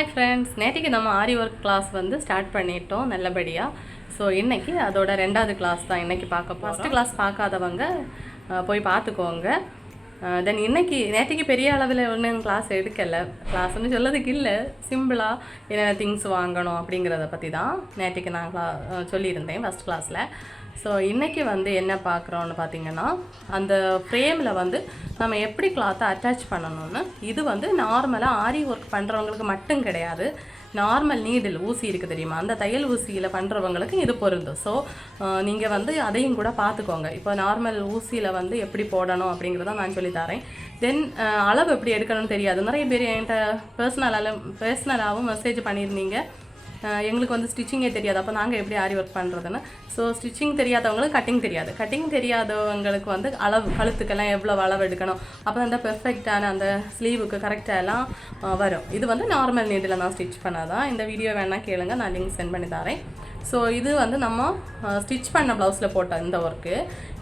Hi friends நேற்றுக்கு நம்ம aari work class வந்து ஸ்டார்ட் பண்ணிட்டோம் நல்லபடியாக ஸோ இன்றைக்கி அதோட ரெண்டாவது கிளாஸ் தான் இன்றைக்கி பார்க்க போகிறோம் ஃபஸ்ட்டு கிளாஸ் பார்க்காதவங்க போய் பார்த்துக்கோங்க. தென் இன்னைக்கு நேற்றுக்கு பெரிய அளவில் ஒன்றும் கிளாஸ் எடுக்கலை. கிளாஸ்னு சொல்லதுக்கு இல்லை. சிம்பிளாக என்னென்ன திங்ஸ் வாங்கணும் அப்படிங்கிறத பற்றி தான் நேற்றுக்கு நான் கிளா சொல்லியிருந்தேன் ஃபஸ்ட் கிளாஸில் ஸோ இன்றைக்கி வந்து என்ன பார்க்குறோன்னு பார்த்தீங்கன்னா அந்த ஃப்ரேமில் வந்து நம்ம எப்படி கிளாத்தை அட்டாச் பண்ணணும்னு இது வந்து நார்மலாக ஆரி ஒர்க் பண்ணுறவங்களுக்கு மட்டும் கிடையாது. நார்மல் நீடில் ஊசி இருக்குது தெரியுமா? அந்த தையல் ஊசியில் பண்ணுறவங்களுக்கு இது பொருந்தும். ஸோ நீங்கள் வந்து அதையும் கூட பார்த்துக்கோங்க இப்போ நார்மல் ஊசியில் வந்து எப்படி போடணும் அப்படிங்கிறத நான் சொல்லி தரேன். தென் அளவு எப்படி எடுக்கணும்னு தெரியாது. நிறைய பேர் என்கிட்ட பர்சனலாலும் பர்சனலாகவும் மெசேஜ் பண்ணியிருந்தீங்க. எங்களுக்கு வந்து ஸ்டிச்சிங்கே தெரியாது. அப்போ நாங்கள் எப்படி ஆரி ஒர்க் பண்ணுறதுன்னு ஸோ ஸ்டிச்சிங் தெரியாதவங்களுக்கு கட்டிங் தெரியாது. கட்டிங் தெரியாதவங்களுக்கு வந்து அளவு கழுத்துக்கெல்லாம் எவ்வளோ அளவு எடுக்கணும்? அப்போ அந்த பெர்ஃபெக்டான அந்த ஸ்லீவுக்கு கரெக்டாக எல்லாம் வரும். இது வந்து நார்மல் நீடில் நான் ஸ்டிச் பண்ணாதான். இந்த வீடியோ வேணால் கேளுங்க. நான் லிங்க் சென்ட் பண்ணி தரேன். ஸோ இது வந்து நம்ம ஸ்டிச் பண்ண ப்ளவுஸில் போட்ட இந்த ஒர்க்கு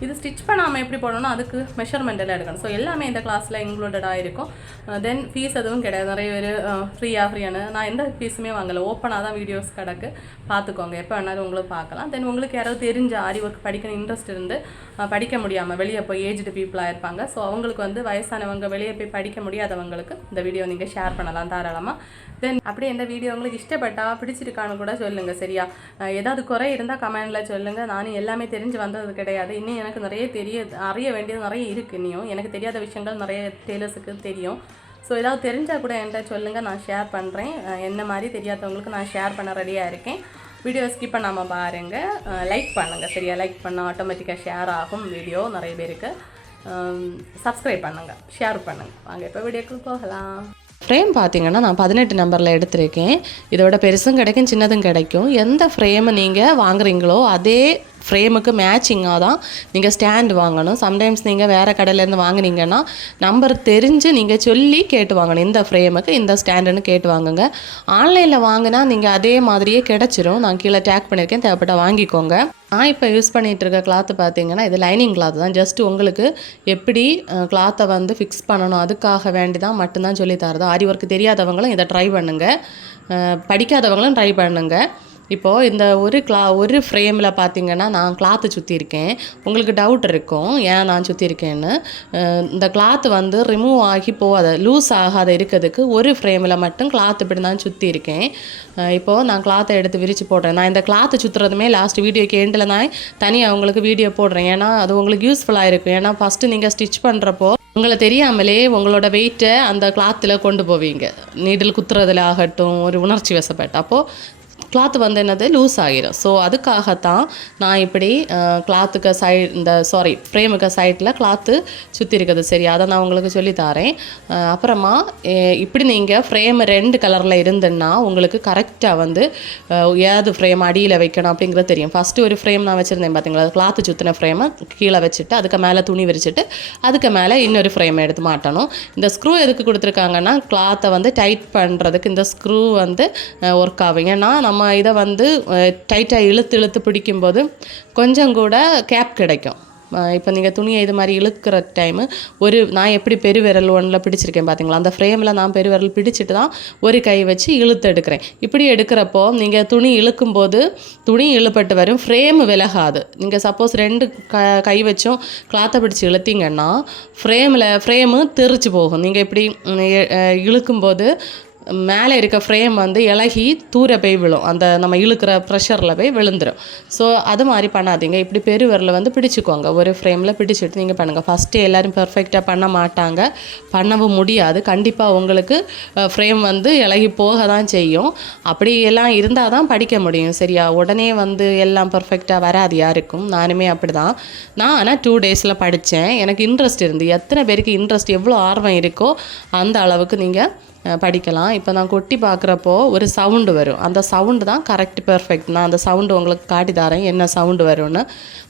இது ஸ்டிச் பண்ணாமல் எப்படி போடணும் அதுக்கு மெஷர்மெண்ட் எல்லாம் எடுக்கணும். ஸோ எல்லாமே இந்த கிளாஸில் இன்க்ளூடடாக இருக்கும். Uh, தென் ஃபீஸ் எதுவும் கிடையாது. நிறைய பேர் ஃப்ரீயாக ஃப்ரீயானு நான் எந்த ஃபீஸுமே வாங்கலை. ஓப்பனாக தான் வீடியோஸ் கிடக்கு. பார்த்துக்கோங்க. எப்போ வேணாலும் உங்களுக்கு பார்க்கலாம். தென் உங்களுக்கு யாராவது தெரிஞ்ச ஆரி ஒர்க் படிக்கணும் இன்ட்ரெஸ்ட் இருந்து uh, படிக்க முடியாமல் வெளியே போய் ஏஜ்டு பீப்புளாக இருப்பாங்க. ஸோ அவங்களுக்கு வந்து வயசானவங்க வெளியே போய் படிக்க முடியாதவங்களுக்கு இந்த வீடியோ நீங்கள் ஷேர் பண்ணலாம் தாராளமாக தென் அப்படியே இந்த வீடியோ உங்களுக்கு இஷ்டப்பட்டா பிடிச்சிருக்கான்னு கூட சொல்லுங்கள் சரியா? Uh, ஏதாவது குறை இருந்தால் கமெண்டில் சொல்லுங்கள் நானும் எல்லாமே தெரிஞ்சு வந்தது கிடையாது. இன்னும் எனக்கு நிறைய தெரிய அறிய வேண்டியது நிறைய இருக்குது இன்னும் எனக்கு தெரியாத விஷயங்கள் நிறைய டெய்லர்ஸுக்கு தெரியும். ஸோ ஏதாவது தெரிஞ்சால் கூட என்கிட்ட சொல்லுங்கள் நான் ஷேர் பண்ணுறேன் என்ன மாதிரி தெரியாதவங்களுக்கு நான் ஷேர் பண்ண ரெடியாக இருக்கேன். வீடியோ ஸ்கிப் பண்ணாமல் பாருங்கள் லைக் பண்ணுங்கள் சரியா? லைக் பண்ணால் ஆட்டோமேட்டிக்காக ஷேர் ஆகும் வீடியோ நிறைய பேருக்கு. சப்ஸ்கிரைப் பண்ணுங்கள் ஷேர் பண்ணுங்கள் வாங்க இப்போ வீடியோக்கு போகலாம். ஃப்ரேம் பார்த்தீங்கன்னா நான் பதினெட்டு நம்பரில் எடுத்திருக்கேன். இதோட பெருசும் கிடைக்கும் சின்னதும் கிடைக்கும். எந்த ஃப்ரேமை நீங்கள் வாங்குறீங்களோ அதே ஃப்ரேமுக்கு மேட்சிங்காக தான் நீங்கள் ஸ்டாண்ட் வாங்கணும். சம்டைம்ஸ் நீங்கள் வேறு கடையிலேருந்து வாங்குனீங்கன்னா நம்பர் தெரிஞ்சு நீங்கள் சொல்லி கேட்டு வாங்கணும். இந்த ஃப்ரேமுக்கு இந்த ஸ்டாண்டுன்னு கேட்டு வாங்குங்க. ஆன்லைனில் வாங்கினா நீங்கள் அதே மாதிரியே கிடச்சிரும். நான் கீழே டேக் பண்ணியிருக்கேன். தேவைப்பட்ட வாங்கிக்கோங்க. நான் இப்போ யூஸ் பண்ணிகிட்டு இருக்க கிளாத்து பார்த்தீங்கன்னா இது லைனிங் கிளாத் தான். ஜஸ்ட் உங்களுக்கு எப்படி கிளாத்தை வந்து ஃபிக்ஸ் பண்ணணும் அதுக்காக வேண்டி தான் மட்டும்தான் சொல்லி தரது. ஆரி ஒர்க் தெரியாதவங்களும் இதை ட்ரை பண்ணுங்கள் படிக்காதவங்களும் ட்ரை பண்ணுங்கள் இப்போது இந்த ஒரு கிளா ஒரு ஃப்ரேமில் பார்த்தீங்கன்னா நான் கிளாத்து சுற்றியிருக்கேன் உங்களுக்கு டவுட் இருக்கும் ஏன் நான் சுற்றியிருக்கேன்னு இந்த கிளாத்து வந்து ரிமூவ் ஆகி போகாத லூஸ் ஆகாத இருக்கிறதுக்கு ஒரு ஃப்ரேமில் மட்டும் கிளாத் இப்படி தான் சுற்றிருக்கேன் இப்போது நான் கிளாத்தை எடுத்து விரித்து போடுறேன். நான் இந்த கிளாத்தை சுற்றுறதுமே லாஸ்ட் வீடியோக்கு எண்டில் நான் தனியாக உங்களுக்கு வீடியோ போடுறேன். ஏன்னா அது உங்களுக்கு யூஸ்ஃபுல்லாக இருக்கும். ஏன்னா ஃபஸ்ட்டு நீங்கள் ஸ்டிச் பண்ணுறப்போ உங்களை தெரியாமலே உங்களோட வெயிட்டை அந்த கிளாத்தில் கொண்டு போவீங்க. நீடில் குத்துறதுல ஆகட்டும் ஒரு உணர்ச்சி வசப்பட்டு. அப்போது கிளாத் வந்து என்னது? லூஸ் ஆகிரும் ஸோ அதுக்காகத்தான் நான் இப்படி கிளாத்துக்கு சைடு இந்த சாரி ஃப்ரேமுக்கு சைடில் கிளாத்து சுற்றி இருக்குது. சரி அதை நான் உங்களுக்கு சொல்லி தரேன். அப்புறமா இப்படி நீங்கள் ஃப்ரேம் ரெண்டு கலரில் இருந்துன்னா உங்களுக்கு கரெக்டாக வந்து ஏது ஃப்ரேம் அடியில் வைக்கணும் அப்படிங்கிறது தெரியும். ஃபஸ்ட்டு ஒரு ஃப்ரேம் நான் வச்சுருந்தேன் பார்த்தீங்களா கிளாத்து சுற்றின ஃப்ரேமை கீழே வச்சுட்டு அதுக்கு மேலே துணி விரிச்சிட்டு அதுக்கு மேலே இன்னொரு ஃப்ரேம் எடுத்து மாட்டணும். இந்த ஸ்க்ரூ எதுக்கு கொடுத்துருக்காங்கன்னா கிளாத்தை வந்து டைட் பண்ணுறதுக்கு இந்த ஸ்க்ரூ வந்து ஒர்க் ஆகும். ஏன்னா நம்ம இதை வந்து டைட்டாக இழுத்து இழுத்து பிடிக்கும்போது கொஞ்சம் கூட கேப் கிடைக்கும். இப்போ நீங்கள் துணியை இது மாதிரி இழுக்கிற டைமு ஒரு நான் எப்படி பெருவிரல் ஒன்றில் பிடிச்சிருக்கேன் பார்த்தீங்களா அந்த ஃப்ரேமில் நான் பெருவிரல் பிடிச்சிட்டு தான் ஒரு கை வச்சு இழுத்து எடுக்கிறேன். இப்படி எடுக்கிறப்போ நீங்கள் துணி இழுக்கும்போது துணி இழுப்பட்டு வரும் ஃப்ரேம் விலகாது. நீங்கள் சப்போஸ் ரெண்டு க கை வச்சும் கிளாத்தை பிடிச்சி இழுத்தீங்கன்னா ஃப்ரேமில் ஃப்ரேமு தெரிச்சு போகும். நீங்கள் இப்படி இழுக்கும்போது மேலே இருக்க ஃப்ரேம் வந்து இலகி தூர போய் விழும். அந்த நம்ம இழுக்கிற ப்ரெஷரில் போய் விழுந்துடும் ஸோ அது மாதிரி பண்ணாதீங்க. இப்படி பெருவரில் வந்து பிடிச்சிக்கோங்க. ஒரு ஃப்ரேமில் பிடிச்சிட்டு நீங்கள் பண்ணுங்கள் ஃபஸ்ட்டு எல்லோரும் பர்ஃபெக்டாக பண்ண மாட்டாங்க. பண்ணவும் முடியாது. கண்டிப்பாக உங்களுக்கு ஃப்ரேம் வந்து இலகி போக தான் செய்யும். அப்படி எல்லாம் இருந்தால் தான் படிக்க முடியும். சரியா? உடனே வந்து எல்லாம் பர்ஃபெக்டாக வராது யாருக்கும். நானுமே அப்படி தான் நான் ஆனால் டூ டேஸில் படித்தேன் எனக்கு இன்ட்ரெஸ்ட் இருந்து எத்தனை பேருக்கு இன்ட்ரெஸ்ட் எவ்வளோ ஆர்வம் இருக்கோ அந்த அளவுக்கு நீங்கள் படிக்கலாம். இப்போ நான் கொட்டி பார்க்குறப்போ ஒரு சவுண்டு வரும். அந்த சவுண்டு தான் கரெக்ட் பெர்ஃபெக்ட் நான் அந்த சவுண்டு உங்களுக்கு காட்டி தரேன். என்ன சவுண்டு வரும்னு.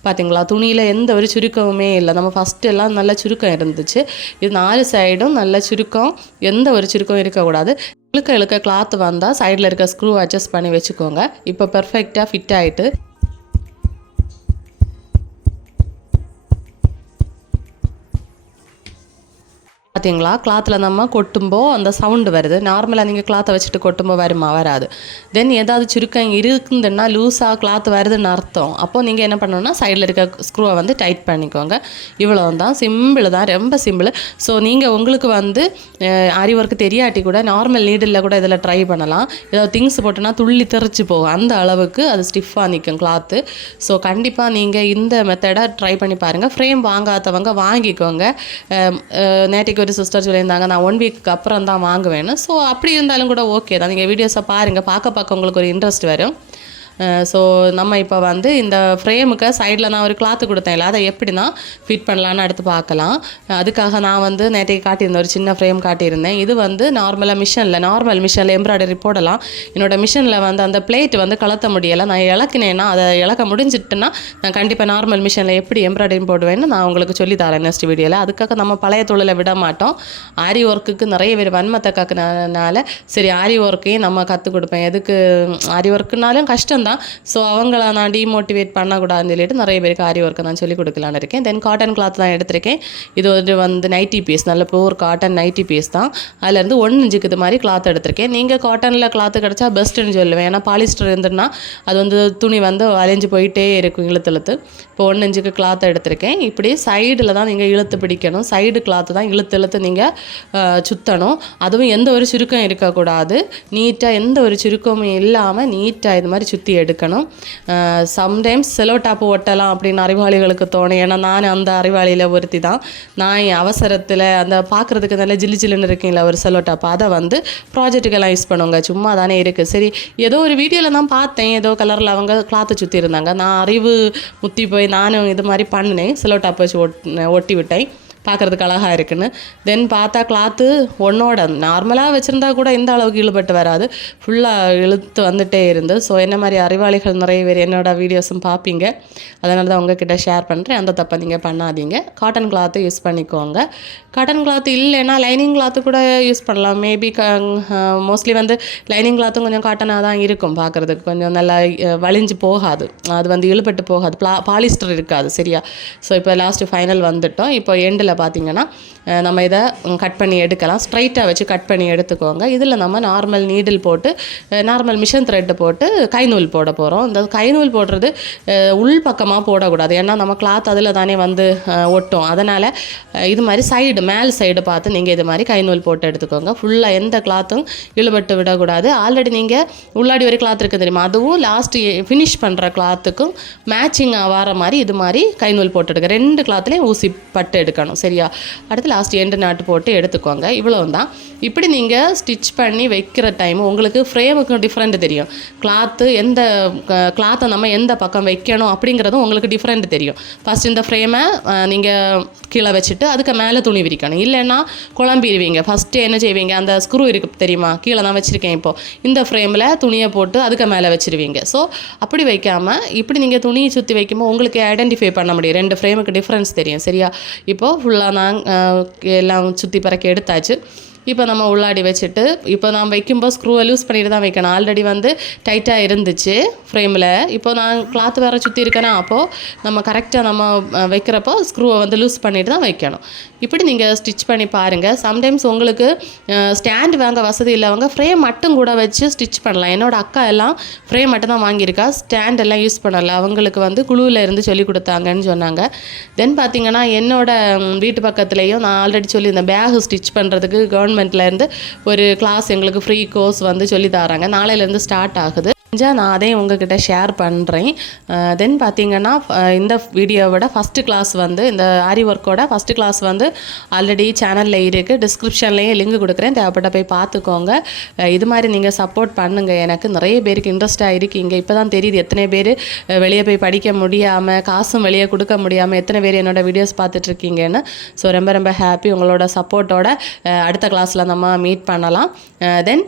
பார்த்தீங்களா துணியில் எந்த ஒரு சுருக்கமுமே இல்லை. நம்ம ஃபஸ்ட்டு எல்லாம் நல்ல சுருக்கம் இருந்துச்சு. இது நாலு சைடும் நல்ல சுருக்கம். எந்த ஒரு சுருக்கம் இருக்கக்கூடாது. இழுக்க இழுக்க கிளாத் வந்தால் சைடில் இருக்க ஸ்க்ரூ அட்ஜஸ்ட் பண்ணி வச்சுக்கோங்க. இப்போ பெர்ஃபெக்டாக ஃபிட் ஆகிட்டு பார்த்தீங்களா கிளாத்தில் நம்ம கொட்டும்போ அந்த சவுண்டு வருது. நார்மலாக நீங்கள் கிளாத்தை வச்சுட்டு கொட்டும்போ வருமா? வராது. தென் ஏதாவது சுருக்கம் இருக்குதுன்னா லூஸாக கிளாத் வருதுன்னு அர்த்தம். அப்போது நீங்கள் என்ன பண்ணணும்னா சைடில் இருக்க ஸ்க்ரூவை வந்து டைட் பண்ணிக்கோங்க. இவ்வளோ தான் சிம்பிள் தான். ரொம்ப சிம்பிள் ஸோ நீங்கள் உங்களுக்கு வந்து ஆரி ஒர்க்கு தெரியாட்டி கூட நார்மல் நீடில் கூட இதில் ட்ரை பண்ணலாம். ஏதாவது திங்ஸ் போட்டோன்னா துள்ளி தெரிச்சு போகும். அந்த அளவுக்கு அது ஸ்டிஃபாக நிற்கும் கிளாத்து ஸோ கண்டிப்பாக நீங்கள் இந்த மெத்தடை ட்ரை பண்ணி பாருங்கள் ஃப்ரேம் வாங்காதவங்க வாங்கிக்கோங்க. அஹ், நேற்றுக்கு ஒரு சிஸ்டர் சொல்லியிருந்தாங்க நான் ஒன் வீக்கு அப்புறம் தான் வாங்குவேன்னு. ஸோ அப்படி இருந்தாலும் கூட ஓகே தான். நீங்கள் வீடியோஸை பாருங்கள் பார்க்க பார்க்க உங்களுக்கு ஒரு இன்ட்ரெஸ்ட் வரும். ஸோ நம்ம இப்போ வந்து இந்த ஃப்ரேமுக்கு சைடில் நான் ஒரு கிளாத்து இல்லை அதை எப்படின்னா ஃபிட் பண்ணலான்னு அடுத்து பார்க்கலாம். அதுக்காக நான் வந்து நேற்றைக்கு காட்டியிருந்தேன் ஒரு சின்ன ஃப்ரேம் காட்டியிருந்தேன். இது வந்து நார்மலாக மிஷினில் நார்மல் மிஷினில் எம்ப்ராய்டரி போடலாம். என்னோட மிஷினில் வந்து அந்த பிளேட் வந்து கலத்த முடியலை. நான் இழக்கினேன்னா அதை இழக்க முடிஞ்சிட்டுன்னா நான் கண்டிப்பாக நார்மல் மிஷினில் எப்படி எம்ப்ராய்டரி போடுவேன்னு நான் உங்களுக்கு சொல்லி தரேன் நெக்ஸ்ட் வீடியோவில் அதுக்காக நம்ம பழைய தொழிலை விட மாட்டோம். ஆரி ஒர்க்குக்கு நிறைய பேர் வன்மத்தை காக்குனதுனால சரி ஆரி ஒர்க்கையும் நம்ம கற்றுக் கொடுப்பேன். எதுக்கு ஆரி ஒர்க்குனாலும் கஷ்டம் தான். ஸோ அவங்கள நான் டிமோட்டிவேட் பண்ணக்கூடாதுன்னு சொல்லிட்டு நிறைய பேருக்கு ஆரி ஒர்க்கை நான் சொல்லிக் கொடுக்கலான்னு இருக்கேன். தென் காட்டன் கிளாத் தான் எடுத்திருக்கேன். இது ஒரு வந்து நைட்டி பீஸ் நல்ல ப்யூர் காட்டன் நைட்டி பீஸ் தான். அதுலேருந்து ஒன்று இஞ்சுக்கு இது மாதிரி கிளாத் எடுத்திருக்கேன். நீங்கள் காட்டனில் கிளாத்து கிடச்சா பெஸ்ட்டுன்னு சொல்லுவேன். ஏன்னா பாலிஸ்டர் இருந்துன்னா அது வந்து துணி வந்து வளைஞ்சு போயிட்டே இருக்கும் இழுத்து இழுத்து. இப்போ ஒன்று இஞ்சுக்கு கிளாத் எடுத்திருக்கேன். இப்படி சைடில் தான் நீங்கள் இழுத்து பிடிக்கணும். சைடு கிளாத்து தான் இழுத்து இழுத்து நீங்கள் சுற்றணும் அதுவும் எந்த ஒரு சுருக்கம் இருக்கக்கூடாது. நீட்டாக எந்த ஒரு சுருக்கமும் இல்லாமல் நீட்டாக இது மாதிரி சுற்றி எடுக்கணும். சம்டைம்ஸ் செலோ டாப்பு ஒட்டலாம் அப்படின்னு அறிவாளிகளுக்கு தோணும். ஏன்னா நான் அந்த அறிவாளியில் ஒருத்தி தான் நான் என் அவசரத்தில் அந்த பார்க்குறதுக்கு நல்ல ஜில்லு ஜில்லுன்னு இருக்கீங்களா ஒரு செலோ டாப் அதை வந்து ப்ராஜெக்ட்டுக்கெல்லாம் யூஸ் பண்ணுவாங்க. சும்மா தானே இருக்குது சரி ஏதோ ஒரு வீடியோவில் தான் பார்த்தேன். ஏதோ கலரில் அவங்க கிளாத்தை சுற்றி இருந்தாங்க. நான் அறிவு முத்தி போய் நானும் இது மாதிரி பண்ணினேன். செலோ டாப் வச்சு ஒட் ஒட்டி விட்டேன். பார்க்குறதுக்கு அழகாக இருக்குன்னு. தென் பார்த்தா கிளாத்து ஒன்னோட நார்மலாக வச்சுருந்தா கூட இந்த அளவுக்கு இழுபட்டு வராது. ஃபுல்லாக இழுத்து வந்துட்டே இருந்து. ஸோ என்ன மாதிரி அறிவாளிகள் நிறைய பேர் என்னோட வீடியோஸும் பார்ப்பீங்க. அதனால தான் உங்ககிட்ட ஷேர் பண்ணுறேன் அந்த தப்பை நீங்கள் பண்ணாதீங்க. காட்டன் கிளாத்து யூஸ் பண்ணிக்கோங்க. காட்டன் கிளாத் இல்லைன்னா லைனிங் கிளாத்து கூட யூஸ் பண்ணலாம். மேபி மோஸ்ட்லி வந்து லைனிங் கிளாத்தும் கொஞ்சம் காட்டனாக தான் இருக்கும் பார்க்குறதுக்கு. கொஞ்சம் நல்லா வலிஞ்சு போகாது. அது வந்து இழுபட்டு போகாது. ப்ளா பாலிஸ்டர் இருக்காது. சரியா? ஸோ இப்போ லாஸ்ட்டு ஃபைனல் வந்துட்டோம். இப்போ எண்டில் பார்த்திங்கன்னா நம்ம இதை கட் பண்ணி எடுக்கலாம். ஸ்ட்ரைட்டாக வச்சு கட் பண்ணி எடுத்துக்கோங்க. இதில் நம்ம நார்மல் நீடில் போட்டு நார்மல் மிஷின் த்ரெட்டு போட்டு கை நூல் போட போகிறோம் இந்த கை நூல் போடுறது உள் பக்கமாக போடக்கூடாது. ஏன்னா நம்ம கிளாத் அதில் தானே வந்து ஒட்டும். அதனால் இது மாதிரி சைடு மேல் சைடு பார்த்து நீங்கள் இது மாதிரி கை நூல் போட்டு எடுத்துக்கோங்க. ஃபுல்லாக எந்த கிளாத்தும் இழுபட்டு விடக்கூடாது. ஆல்ரெடி நீங்கள் உள்ளாடி ஒரு கிளாத் இருக்குது தெரியுமா? அதுவும் லாஸ்ட்டு ஃபினிஷ் பண்ணுற கிளாத்துக்கும் மேட்சிங் ஆகிற மாதிரி இது மாதிரி கை நூல் போட்டு எடுக்க ரெண்டு கிளாத்துலேயும் ஊசி பட்டு எடுக்கணும். சரி? சரியா? அடுத்து லாஸ்ட் எண்டு நாட்டு போட்டு எடுத்துக்கோங்க. இவ்வளோ தான் இப்படி நீங்கள் ஸ்டிச் பண்ணி வைக்கிற டைம் உங்களுக்கு ஃப்ரேமுக்கு டிஃப்ரெண்ட் தெரியும். கிளாத்து எந்த கிளாத்தை நம்ம எந்த பக்கம் வைக்கணும் அப்படிங்கிறதும் உங்களுக்கு டிஃப்ரெண்ட் தெரியும். ஃபஸ்ட் இந்த ஃப்ரேமை நீங்கள் கீழே வச்சுட்டு அதுக்கு மேலே துணி விரிக்கணும். இல்லைன்னா குழம்பிடுவீங்க. ஃபஸ்ட்டு என்ன செய்வீங்க? அந்த ஸ்க்ரூ இருக்கு தெரியுமா? கீழே தான் வச்சுருக்கேன் இப்போது இந்த ஃப்ரேமில் துணியை போட்டு அதுக்கு மேலே வச்சிருவீங்க. ஸோ அப்படி வைக்காமல் இப்படி நீங்கள் துணியை சுற்றி வைக்கும்போது உங்களுக்கு ஐடென்டிஃபை பண்ண முடியும். ரெண்டு ஃப்ரேமுக்கு டிஃப்ரென்ஸ் தெரியும். சரியா? இப்போது ஃபுல்லாக நான் அஹ், எல்லாம் சுற்றி பறக்க எடுத்தாச்சு இப்போ நம்ம உள்ளாடி வச்சுட்டு இப்போ நான் வைக்கும்போது ஸ்க்ரூவை லூஸ் பண்ணிட்டு தான் வைக்கணும். ஆல்ரெடி வந்து டைட்டாக இருந்துச்சு ஃப்ரேமில் இப்போ நான் கிளாத் வேறு சுற்றி இருக்கேனா அப்போது நம்ம கரெக்டாக நம்ம வைக்கிறப்போ ஸ்க்ரூவை வந்து லூஸ் பண்ணிட்டு தான் வைக்கணும். இப்படி நீங்கள் ஸ்டிச் பண்ணி பாருங்கள் சம்டைம்ஸ் உங்களுக்கு ஸ்டாண்ட் வாங்க வசதி இல்லைவங்க ஃப்ரேம் மட்டும் கூட வச்சு ஸ்டிச் பண்ணலாம். என்னோடய அக்கா எல்லாம் ஃப்ரேம் மட்டும் தான் வாங்கியிருக்கா. ஸ்டாண்ட் எல்லாம் யூஸ் பண்ணலை. அவங்களுக்கு வந்து குழுவில் இருந்து சொல்லி கொடுத்தாங்கன்னு சொன்னாங்க. தென் பார்த்தீங்கன்னா என்னோடய வீட்டு பக்கத்துலேயும் நான் ஆல்ரெடி சொல்லியிருந்தேன். பேக் ஸ்டிச் பண்ணுறதுக்கு கவர்மெண்ட்லேருந்து ஒரு கிளாஸ் எங்களுக்கு ஃப்ரீ கோர்ஸ் வந்து சொல்லி தராங்க. நாளையிலேருந்து ஸ்டார்ட் ஆகுது. செஞ்சால் நான் அதையும் உங்ககிட்ட ஷேர் பண்ணுறேன் தென் பார்த்தீங்கன்னா இந்த வீடியோவோட ஃபஸ்ட்டு கிளாஸ் வந்து இந்த ஆரி ஒர்க்கோட ஃபஸ்ட்டு கிளாஸ் வந்து ஆல்ரெடி சேனலில் இருக்குது டிஸ்கிரிப்ஷன்லேயே லிங்க் கொடுக்குறேன். தேவைப்பட்ட போய் பார்த்துக்கோங்க இது மாதிரி நீங்கள் சப்போர்ட் பண்ணுங்கள் எனக்கு நிறைய பேருக்கு இன்ட்ரெஸ்ட்டாக இருக்கீங்க இப்போ தான் தெரியுது எத்தனை பேர் வெளியே போய் படிக்க முடியாமல் காசும் வெளியே கொடுக்க முடியாமல் எத்தனை பேர் என்னோட வீடியோஸ் பார்த்துட்ருக்கீங்கன்னு ஸோ ரொம்ப ரொம்ப ஹாப்பி உங்களோட சப்போர்ட்டோட அடுத்த கிளாஸில் நம்ம மீட் பண்ணலாம். தென்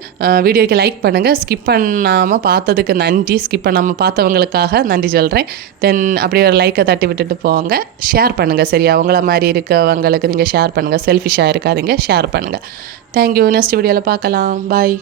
வீடியோக்கு லைக் பண்ணுங்கள் ஸ்கிப் பண்ணாமல் பார்த்ததுக்கு நன்றி. ஸ்கிப் பண்ணாமல் பார்த்தவங்களுக்காக நன்றி சொல்கிறேன் தென் அப்படியே ஒரு லைக்கை தட்டி விட்டுட்டு போங்க. ஷேர் பண்ணுங்கள் சரியா? உங்களை மாதிரி இருக்கவங்களுக்கு நீங்கள் ஷேர் பண்ணுங்கள் செல்ஃபிஷாக இருக்காதிங்க ஷேர் பண்ணுங்கள் தேங்க்யூ நெக்ஸ்ட் வீடியோவில் பார்க்கலாம். பாய்